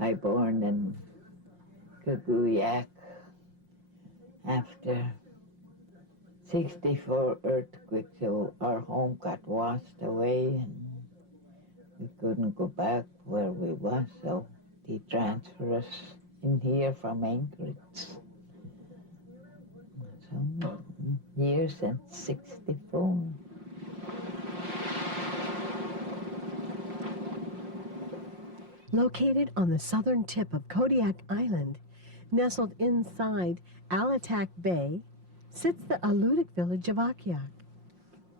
I born in Kaguyak after 64 earthquake, so our home got washed away and we couldn't go back where we was, so they transferred us in here from Anchorage. So years since 64. Located on the southern tip of Kodiak Island, nestled inside Alutiiq Bay, sits the Alutiiq village of Akhiok.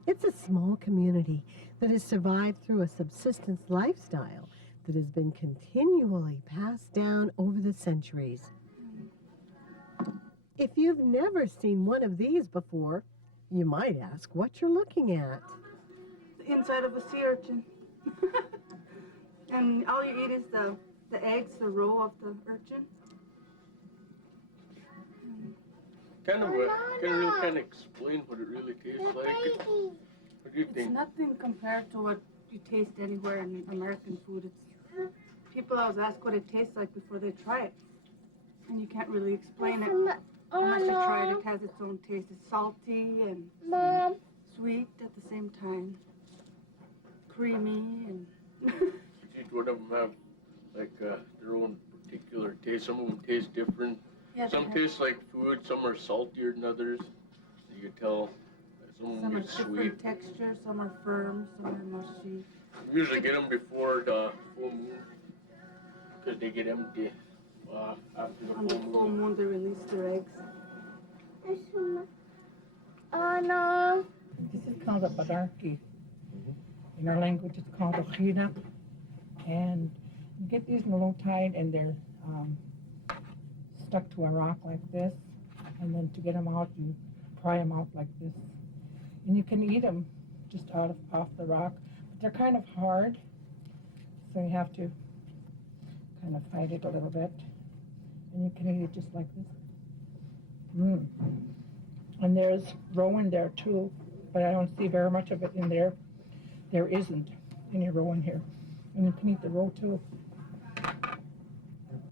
It's a small community that has survived through a subsistence lifestyle that has been continually passed down over the centuries. If you've never seen one of these before, you might ask what you're looking at. The inside of a sea urchin. And all you eat is the eggs, the roe of the urchin. Can you really explain what it really tastes like? What do you think? It's nothing compared to what you taste anywhere in American food. It's people always ask what it tastes like before they try it, and you can't really explain it unless you try it. It has its own taste. It's salty and sweet at the same time, creamy and. Each one of them have like their own particular taste. Some of them taste different. Yeah, some taste like food. Some are saltier than others. You can tell. Some are get different sweet. textures. Some are firm. Some are mushy. We usually get them before the full moon because they get empty after the On the full moon, they release their eggs. Oh no! This is called a badarki. In our language, it's called a china. And you get these in the low tide, and they're stuck to a rock like this. And then to get them out, you pry them out like this. And you can eat them just off the rock. But they're kind of hard, so you have to kind of fight it a little bit. And you can eat it just like this. And there's roe in there too, but I don't see very much of it in there. There isn't any roe in here. And you can eat the roe too.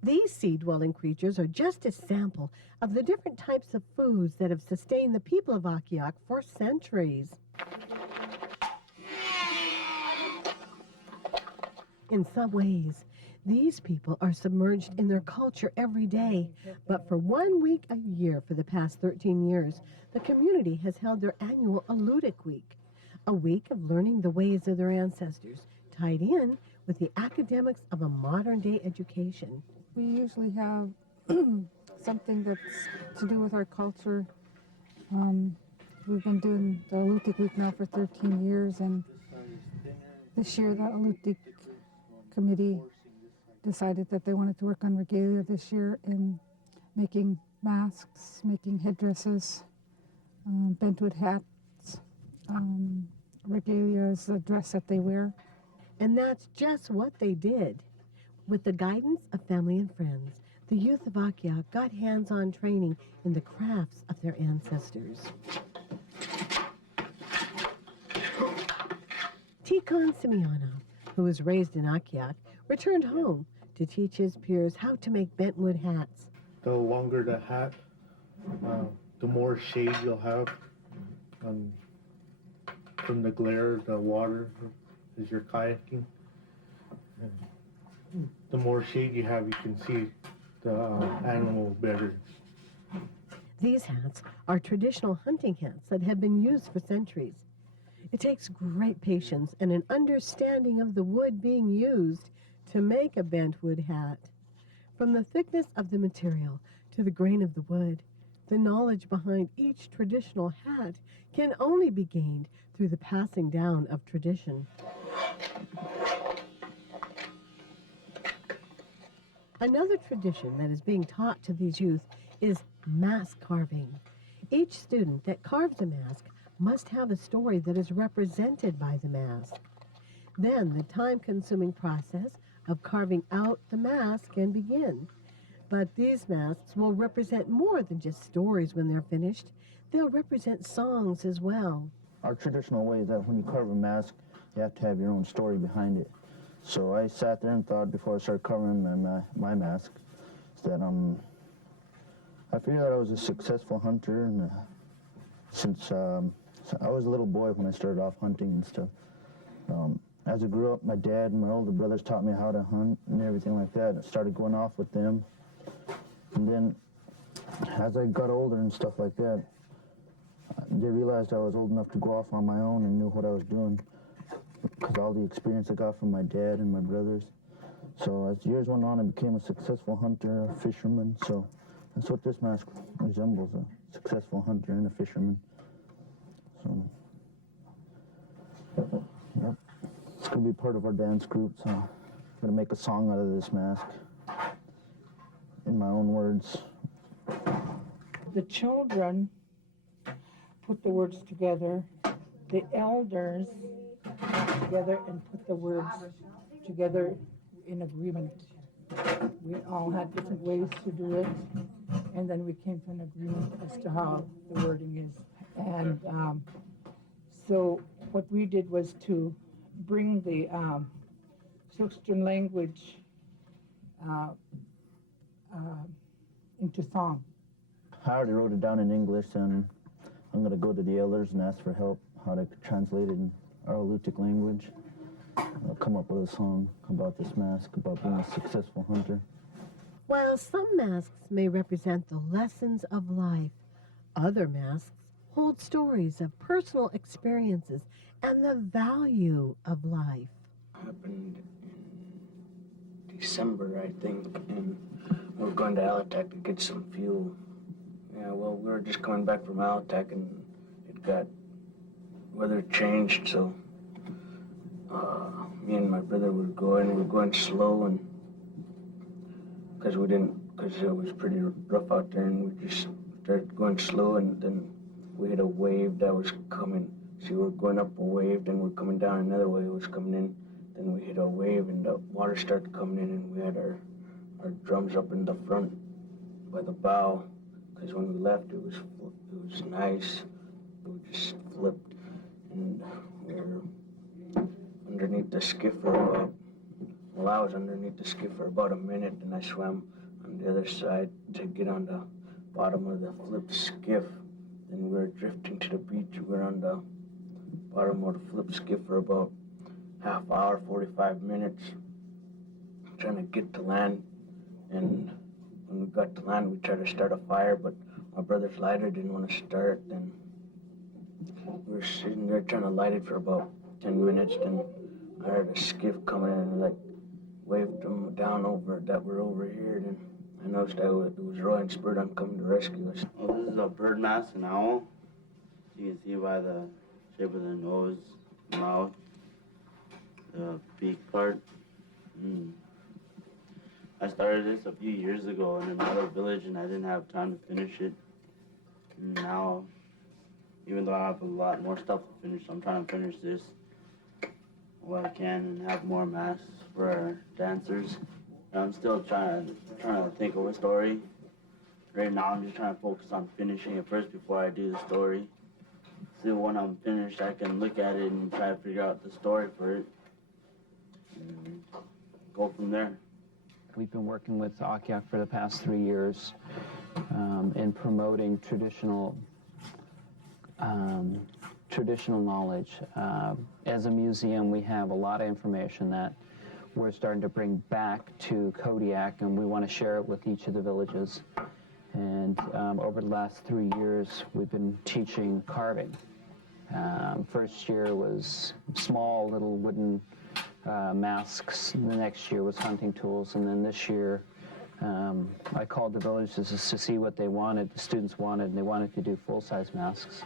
These sea-dwelling creatures are just a sample of the different types of foods that have sustained the people of Akhiok for centuries. In some ways, these people are submerged in their culture every day, but for 1 week a year for the past 13 years, the community has held their annual Alutiiq Week, a week of learning the ways of their ancestors, tied in with the academics of a modern-day education. We usually have something that's to do with our culture. We've been doing the Alutiiq Week now for 13 years, and this year the Alutiiq Committee decided that they wanted to work on regalia this year in making masks, making headdresses, bentwood hats, regalia is the dress that they wear. And that's just what they did. With the guidance of family and friends, the youth of Akhiok got hands-on training in the crafts of their ancestors. Teacon Simeonoff, who was raised in Akhiok, returned home to teach his peers how to make bentwood hats. The longer the hat, the more shade you'll have from the glare, the water, as you're kayaking. And the more shade you have, you can see the animal better. These hats are traditional hunting hats that have been used for centuries. It takes great patience and an understanding of the wood being used to make a bentwood hat. From the thickness of the material to the grain of the wood, the knowledge behind each traditional hat can only be gained through the passing down of tradition. Another tradition that is being taught to these youth is mask carving. Each student that carves a mask must have a story that is represented by the mask. Then the time-consuming process of carving out the mask can begin. But these masks will represent more than just stories when they're finished. They'll represent songs as well. Our traditional way is that when you carve a mask, you have to have your own story behind it. So I sat there and thought before I started carving my mask that I figured that I was a successful hunter, and since I was a little boy when I started off hunting and stuff. As I grew up, my dad and my older brothers taught me how to hunt and everything like that. I started going off with them. And then as I got older and stuff like that, they realized I was old enough to go off on my own and knew what I was doing because all the experience I got from my dad and my brothers. So as years went on, I became a successful hunter, a fisherman. So that's what this mask resembles, a successful hunter and a fisherman. So, yep, it's going to be part of our dance group, so I'm going to make a song out of this mask in my own words. The children put the words together. The elders got together and put the words together in agreement. We all had different ways to do it, and then we came to an agreement as to how the wording is. And so what we did was to bring the Silkstone language into song. I already wrote it down in English, and I'm going to go to the elders and ask for help how to translate it in our Alutiiq language. I'll come up with a song about this mask, about being a successful hunter. While some masks may represent the lessons of life, other masks hold stories of personal experiences and the value of life. Happened in December, I think, and we were going to Alutiiq to get some fuel. Yeah, well, we were just coming back from Alutiiq, and weather changed, so me and my brother were going slow, and because it was pretty rough out there, and we just started going slow, and then we hit a wave that was coming. So we were going up a wave, then we're coming down another wave was coming in, then we hit a wave, and the water started coming in, and we had our drums up in the front by the bow, because when we left, it was nice. We just flipped, and we were underneath the skiff for I was underneath the skiff for about a minute, and I swam on the other side to get on the bottom of the flipped skiff. Then we were drifting to the beach. We were on the bottom of the flipped skiff for about half hour, 45 minutes, trying to get to land. And when we got to land, we tried to start a fire, but my brother's lighter didn't want to start. Then we were sitting there trying to light it for about 10 minutes. Then I heard a skiff coming in and waved them down over that we're over here. And I noticed that it was Roy and Spurton coming to rescue us. Well, this is a bird mask, an owl. You can see by the shape of the nose, mouth, the beak part. I started this a few years ago in another village, and I didn't have time to finish it. And now, even though I have a lot more stuff to finish, I'm trying to finish this while I can and have more masks for our dancers. And I'm still trying to think of a story. Right now, I'm just trying to focus on finishing it first before I do the story. So when I'm finished, I can look at it and try to figure out the story for it and go from there. We've been working with Akhiok for the past 3 years in promoting traditional knowledge. As a museum, we have a lot of information that we're starting to bring back to Kodiak, and we want to share it with each of the villages. And over the last 3 years, we've been teaching carving. First year was small little wooden masks. The next year was hunting tools, and then this year I called the villages to see what they wanted, the students wanted, and they wanted to do full-size masks.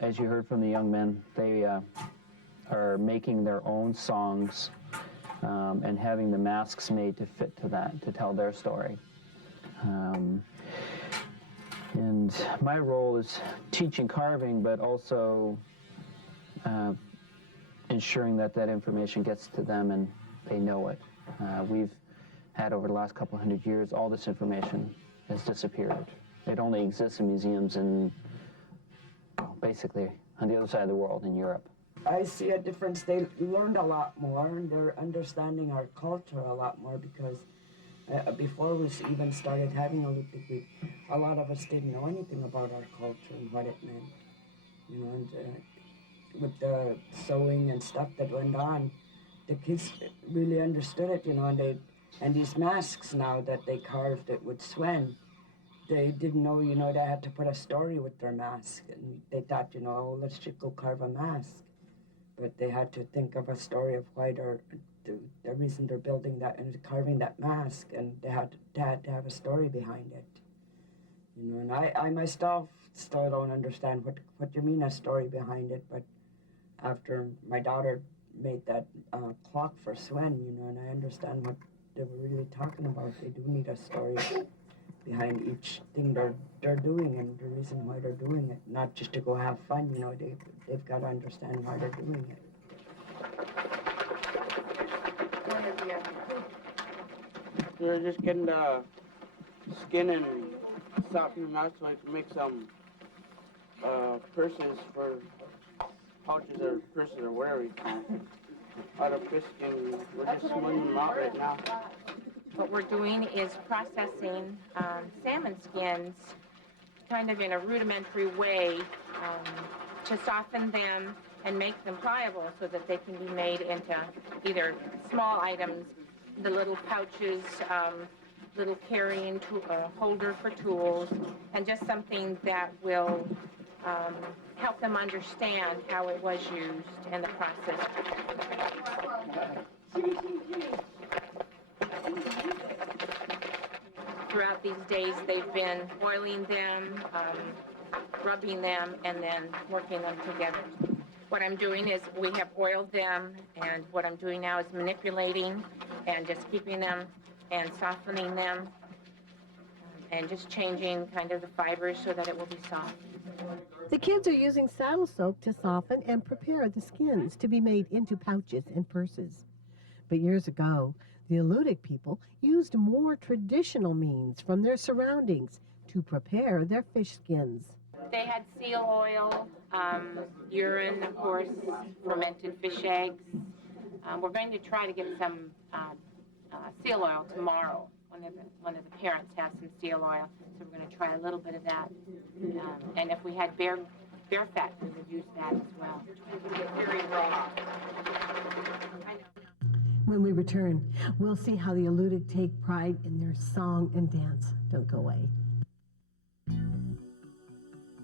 As you heard from the young men, they are making their own songs and having the masks made to fit to that, to tell their story. And my role is teaching carving, but also ensuring that that information gets to them and they know it. We've had, over the last couple hundred years, all this information has disappeared. It only exists in museums in, basically, on the other side of the world, in Europe. I see a difference. They learned a lot more, and they're understanding our culture a lot more, because before we even started having Alutiiq Week, a lot of us didn't know anything about our culture and what it meant. You know, and with the sewing and stuff that went on, the kids really understood it, you know, and these masks now that they carved it with Sven, they didn't know, you know, they had to put a story with their mask, and they thought, you know, oh, let's just go carve a mask. But they had to think of a story of why the reason they're building that and carving that mask, and they had to have a story behind it. You know, and I myself still don't understand what you mean, a story behind it, but after my daughter made that clock for Sven, you know, and I understand what they were really talking about. They do need a story behind each thing they're doing and the reason why they're doing it, not just to go have fun, you know. They've got to understand why they're doing it. We're just getting the skin and softening out so I can make some purses for pouches or purses or whatever you call them. Out of fish skin, we're just smoothing them out right now. What we're doing is processing salmon skins kind of in a rudimentary way to soften them and make them pliable so that they can be made into either small items, the little pouches, little carrying holder for tools, and just something that will help them understand how it was used in the process. Throughout these days, they've been oiling them, rubbing them, and then working them together. What I'm doing is we have oiled them, and what I'm doing now is manipulating and just keeping them and softening them and just changing kind of the fibers so that it will be soft. The kids are using saddle soap to soften and prepare the skins to be made into pouches and purses. But years ago, the Alutiiq people used more traditional means from their surroundings to prepare their fish skins. They had seal oil, urine, of course, fermented fish eggs. We're going to try to get some seal oil tomorrow. One of the parents has some seal oil, so we're going to try a little bit of that. And if we had bear fat, we would use that as well. Very raw. When we return, we'll see how the Alutiiq take pride in their song and dance. Don't go away.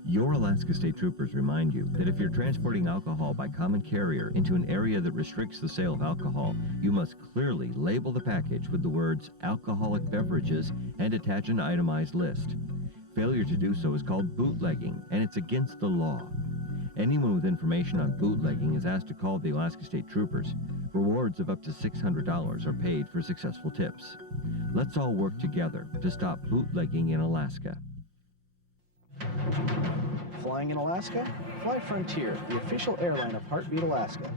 Your Alaska State Troopers remind you that if you're transporting alcohol by common carrier into an area that restricts the sale of alcohol, you must clearly label the package with the words alcoholic beverages and attach an itemized list. Failure to do so is called bootlegging, and it's against the law. Anyone with information on bootlegging is asked to call the Alaska State Troopers. Rewards of up to $600 are paid for successful tips. Let's all work together to stop bootlegging in Alaska. Flying in Alaska? Fly Frontier, the official airline of Heartbeat Alaska.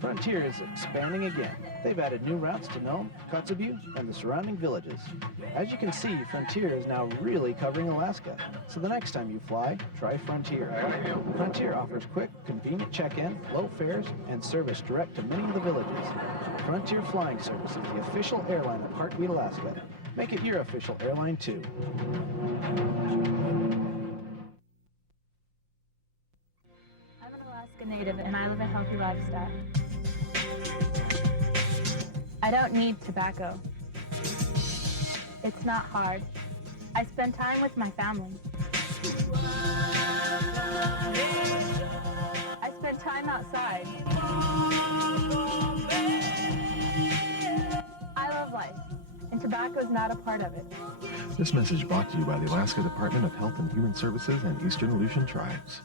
Frontier is expanding again. They've added new routes to Nome, Kotzebue, and the surrounding villages. As you can see, Frontier is now really covering Alaska. So the next time you fly, try Frontier. Frontier offers quick, convenient check-in, low fares, and service direct to many of the villages. Frontier Flying Service is the official airline of Heartbeat Alaska. Make it your official airline too. I'm an Alaska native and I live a healthy lifestyle. I don't need tobacco. It's not hard. I spend time with my family. I spend time outside. I love life, and tobacco is not a part of it. This message brought to you by the Alaska Department of Health and Human Services and Eastern Aleutian Tribes.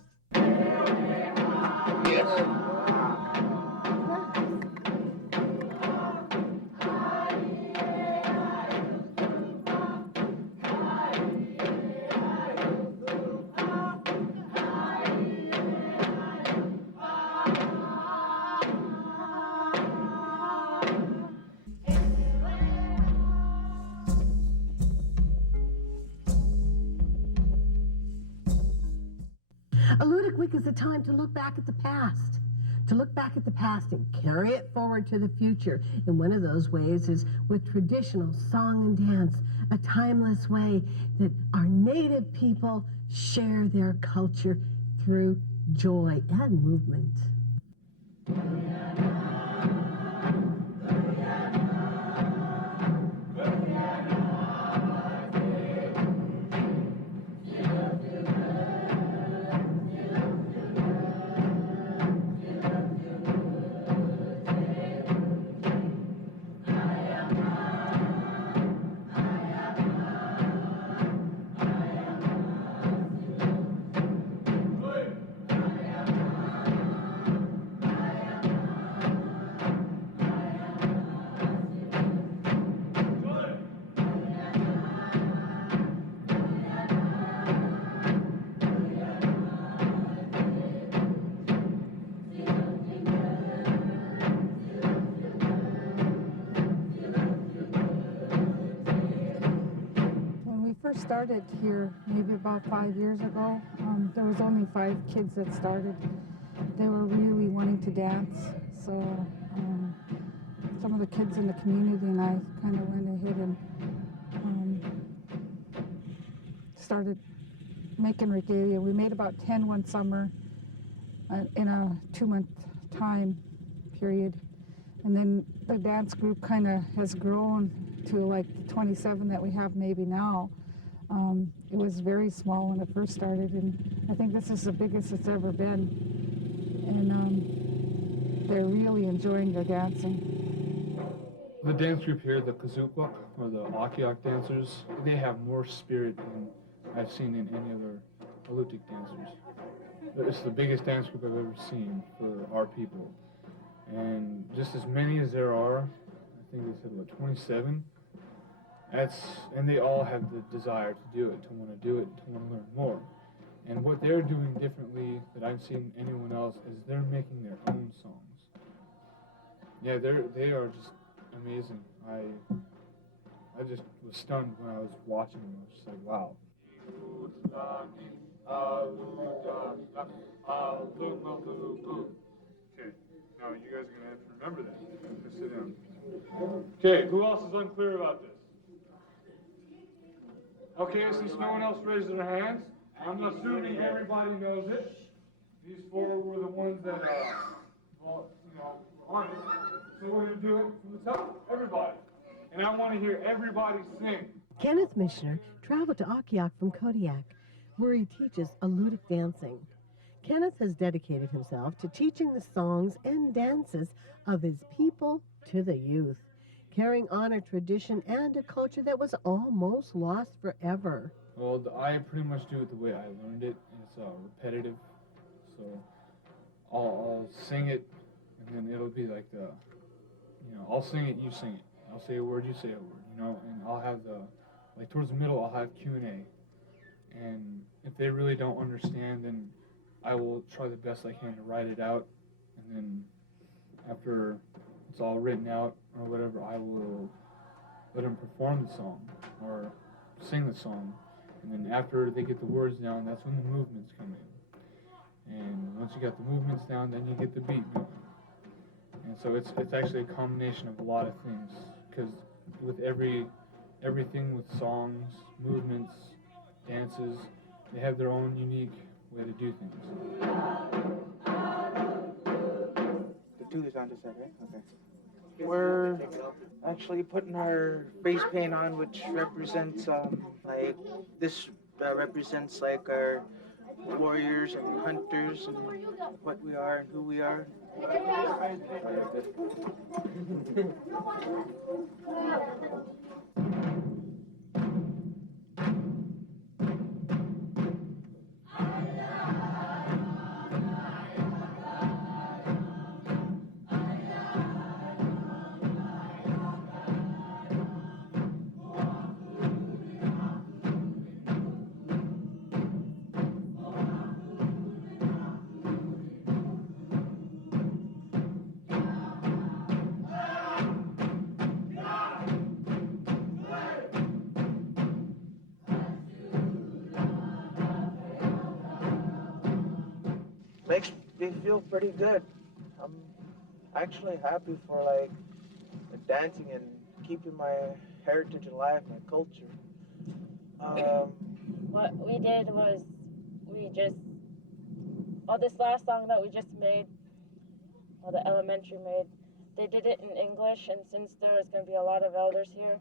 Alutiiq Week is a time to look back at the past. To look back at the past and carry it forward to the future. And one of those ways is with traditional song and dance, a timeless way that our native people share their culture through joy and movement. Started here maybe about 5 years ago. There was only 5 kids that started. They were really wanting to dance, so some of the kids in the community and I kind of went ahead and started making regalia. We made about 10 one summer in a 2-month time period, and then the dance group kind of has grown to like the 27 that we have maybe now. It was very small when it first started, and I think this is the biggest it's ever been. And they're really enjoying their dancing. The dance group here, the Kazookwa, or the Akhiok dancers, they have more spirit than I've seen in any other Alutiiq dancers. It's the biggest dance group I've ever seen for our people. And just as many as there are, I think they said, what, 27? And they all have the desire to do it, to want to do it, to want to learn more. And what they're doing differently that I've seen anyone else is they're making their own songs. Yeah, they are just amazing. I just was stunned when I was watching them. I was just like, wow. Okay, now you guys are going to have to remember that. Just sit down. Okay, who else is unclear about this? Okay, since no one else raised their hands, I'm assuming everybody knows it. These 4 were the ones that, were honest. So we're going to do it from the top, everybody. And I want to hear everybody sing. Kenneth Michener traveled to Akhiok from Kodiak, where he teaches Alutiiq dancing. Kenneth has dedicated himself to teaching the songs and dances of his people to the youth, carrying on a tradition and a culture that was almost lost forever. Well, I pretty much do it the way I learned it. It's repetitive, so I'll sing it, and then it'll be like I'll sing it, you sing it. I'll say a word, you say a word, and I'll have towards the middle, I'll have Q&A. And if they really don't understand, then I will try the best I can to write it out. And then after it's all written out or whatever, I will let them perform the song or sing the song. And then after they get the words down, that's when the movements come in. And once you got the movements down, then you get the beat going. And so it's actually a combination of a lot of things, because with everything with songs, movements, dances, they have their own unique way to do things. The two is on this side, right? Okay. We're actually putting our face paint on, which represents represents like our warriors and hunters and what we are and who we are. Makes me feel pretty good. I'm actually happy for the dancing and keeping my heritage alive, my culture. What we did was this last song that we just made, or the elementary made, they did it in English, and since there was going to be a lot of elders here,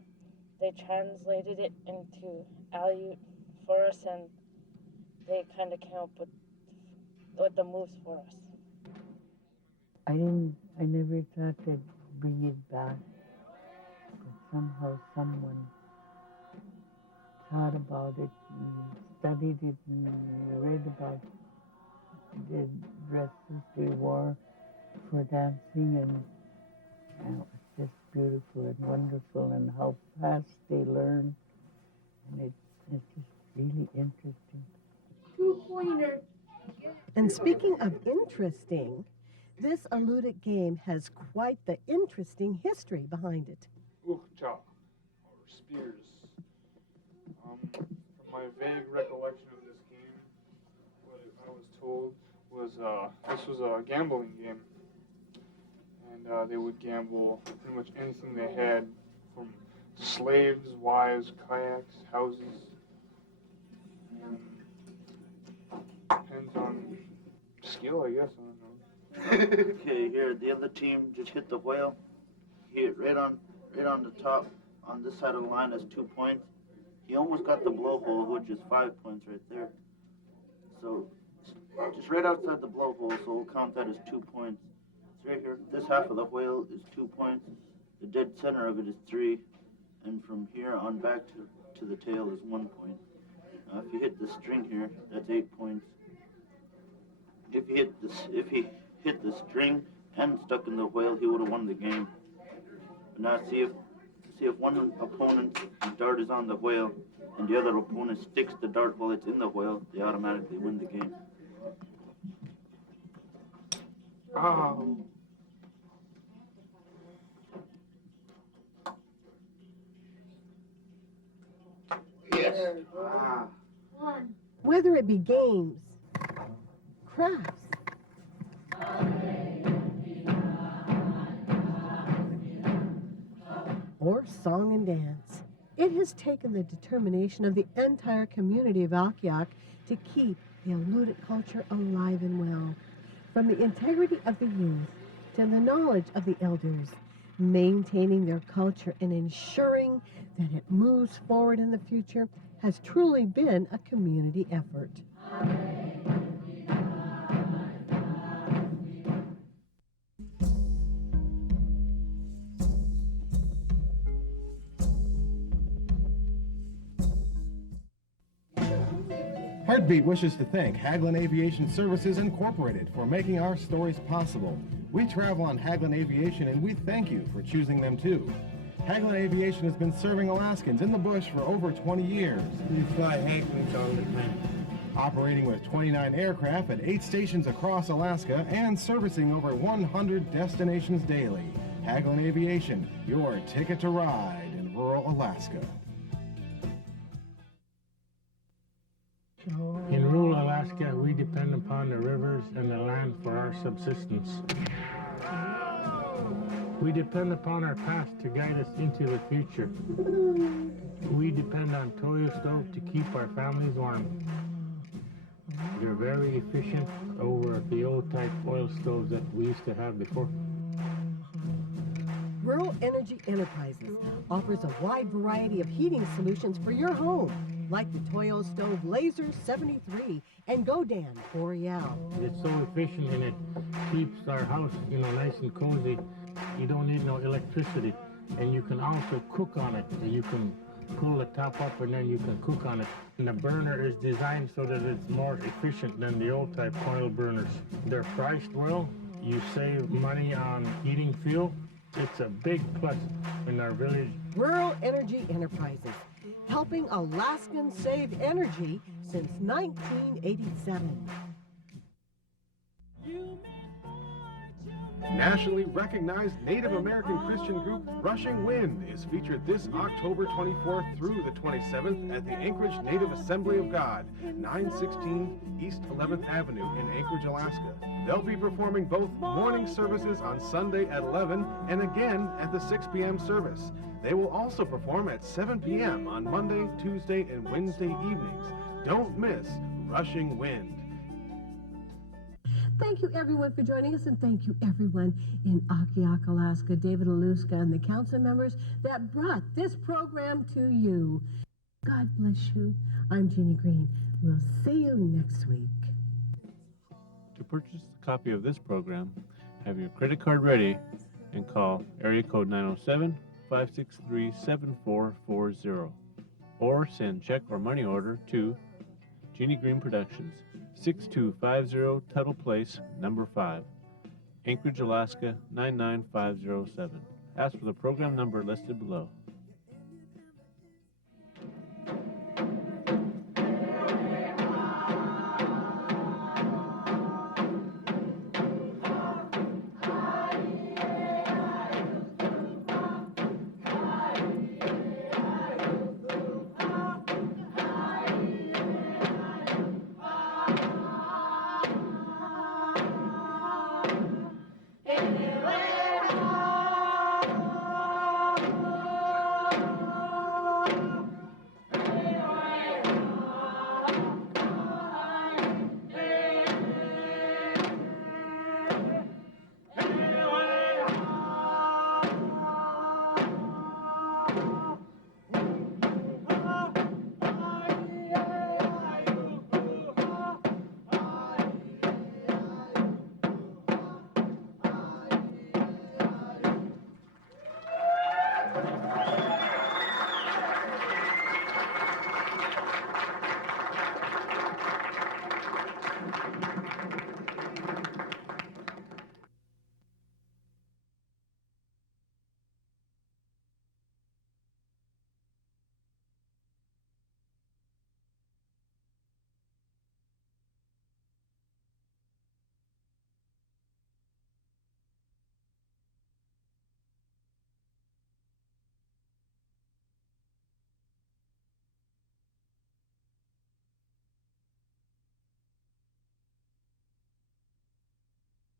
they translated it into Alutiiq for us, and they kind of came up with the moves for us. I never thought they'd bring it back, but somehow someone thought about it and studied it and read about the dresses they wore for dancing, and it's just beautiful and wonderful, and how fast they learn, and it's just really interesting. 2-pointer. And speaking of interesting, this Alutiiq game has quite the interesting history behind it. Ukcha, or spears. From my vague recollection of this game, what I was told was this was a gambling game. And they would gamble pretty much anything they had, from slaves, wives, kayaks, houses. Depends on skill, I guess. I don't know. Okay, here the other team just hit the whale. Hit right on the top on this side of the line is 2 points. He almost got the blowhole, which is 5 points right there. So just right outside the blowhole, so we'll count that as 2 points. It's right here. This half of the whale is 2 points. The dead center of it is 3, and from here on back to the tail is 1 point. If you hit the string here, that's 8 points. If he hit the string and stuck in the whale, he would have won the game. But now see if one opponent's dart is on the whale and the other opponent sticks the dart while it's in the whale, they automatically win the game. Oh. Yes. Whether it be games, crafts, or song and dance, it has taken the determination of the entire community of Akhiok to keep the Alutiiq culture alive and well. From the integrity of the youth to the knowledge of the elders, maintaining their culture and ensuring that it moves forward in the future has truly been a community effort. Head Heartbeat wishes to thank Hagelin Aviation Services Incorporated for making our stories possible. We travel on Hagelin Aviation and we thank you for choosing them too. Hagelin Aviation has been serving Alaskans in the bush for over 20 years. We fly Hagelins all the time. Operating with 29 aircraft at 8 stations across Alaska and servicing over 100 destinations daily. Hagelin Aviation, your ticket to ride in rural Alaska. In rural Alaska, we depend upon the rivers and the land for our subsistence. We depend upon our past to guide us into the future. We depend on Toyo stove to keep our families warm. They're very efficient over the old type oil stoves that we used to have before. Rural Energy Enterprises offers a wide variety of heating solutions for your home, like the Toyo Stove Laser 73 and Godan Boreal. It's so efficient and it keeps our house, nice and cozy. You don't need no electricity, and you can also cook on it. You can pull the top up and then you can cook on it. And the burner is designed so that it's more efficient than the old type oil burners. They're priced well. You save money on heating fuel. It's a big plus in our village. Rural Energy Enterprises, helping Alaskans save energy since 1987. Nationally recognized Native American Christian group Rushing Wind is featured this October 24th through the 27th at the Anchorage Native Assembly of God, 916 East 11th Avenue in Anchorage, Alaska. They'll be performing both morning services on Sunday at 11 and again at the 6 p.m. service. They will also perform at 7 p.m. on Monday, Tuesday, and Wednesday evenings. Don't miss Rushing Wind. Thank you, everyone, for joining us, and thank you, everyone in Akhiok, Alaska, David Eluska, and the council members that brought this program to you. God bless you. I'm Jeannie Green. We'll see you next week. To purchase a copy of this program, have your credit card ready and call area code 907-563-7440 or send check or money order to Jeannie Green Productions, 6250 Tuttle Place, number 5, Anchorage, Alaska 99507. Ask for the program number listed below.